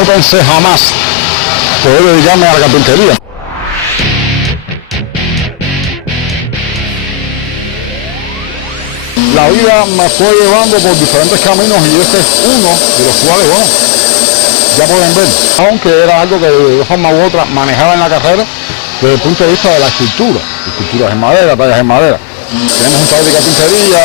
no pensé jamás poder dedicarme a la carpintería. La vida me fue llevando por diferentes caminos y este es uno de los cuales, bueno, ya pueden ver, aunque era algo que de forma u otra manejaba en la carrera desde el punto de vista de la esculturas en madera, tallas en madera. Tenemos un taller de carpintería,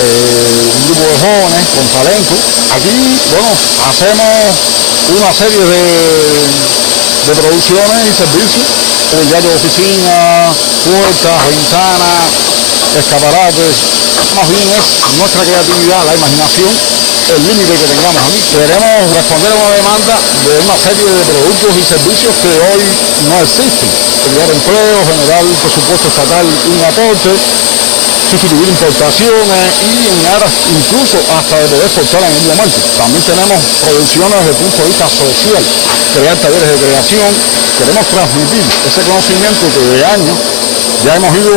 un grupo de jóvenes con talento. Aquí, bueno, hacemos una serie de producciones y servicios, mobiliario de oficina, puertas, ventanas, escaparates. Más bien es nuestra creatividad, la imaginación, el límite que tengamos aquí. Queremos responder a una demanda de una serie de productos y servicios que hoy no existen. Crear empleo, generar presupuesto estatal un aporte, sustituir importaciones y en aras incluso hasta de poder exportar en el momento. También tenemos producciones desde el punto de vista social, crear talleres de creación. Queremos transmitir ese conocimiento que de años ya hemos ido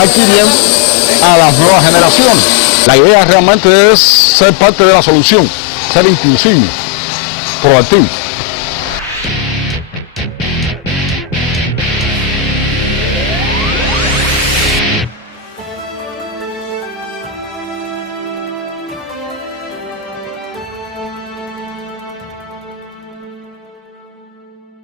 adquiriendo a las nuevas generaciones. La idea realmente es ser parte de la solución, ser inclusivo, proactivo.